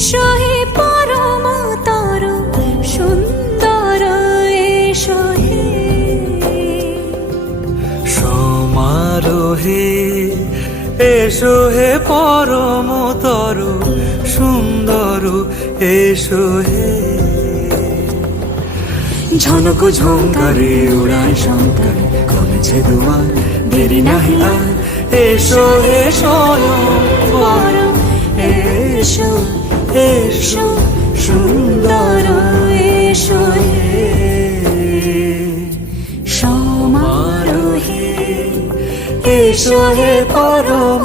এসো হে পরম তরু সুন্দর এসো হে সমারোহে এসো হে পরম তরু সুন্দর এসো হে ঝনক ঝঙ্কারে উড়ায় শঙ্কর করেছে দুয়ার দেরি নাহি আর এসো হে স্বয়ং পরম এসো এসো সুন্দর এসো হে সমারোহে এসো হে পরম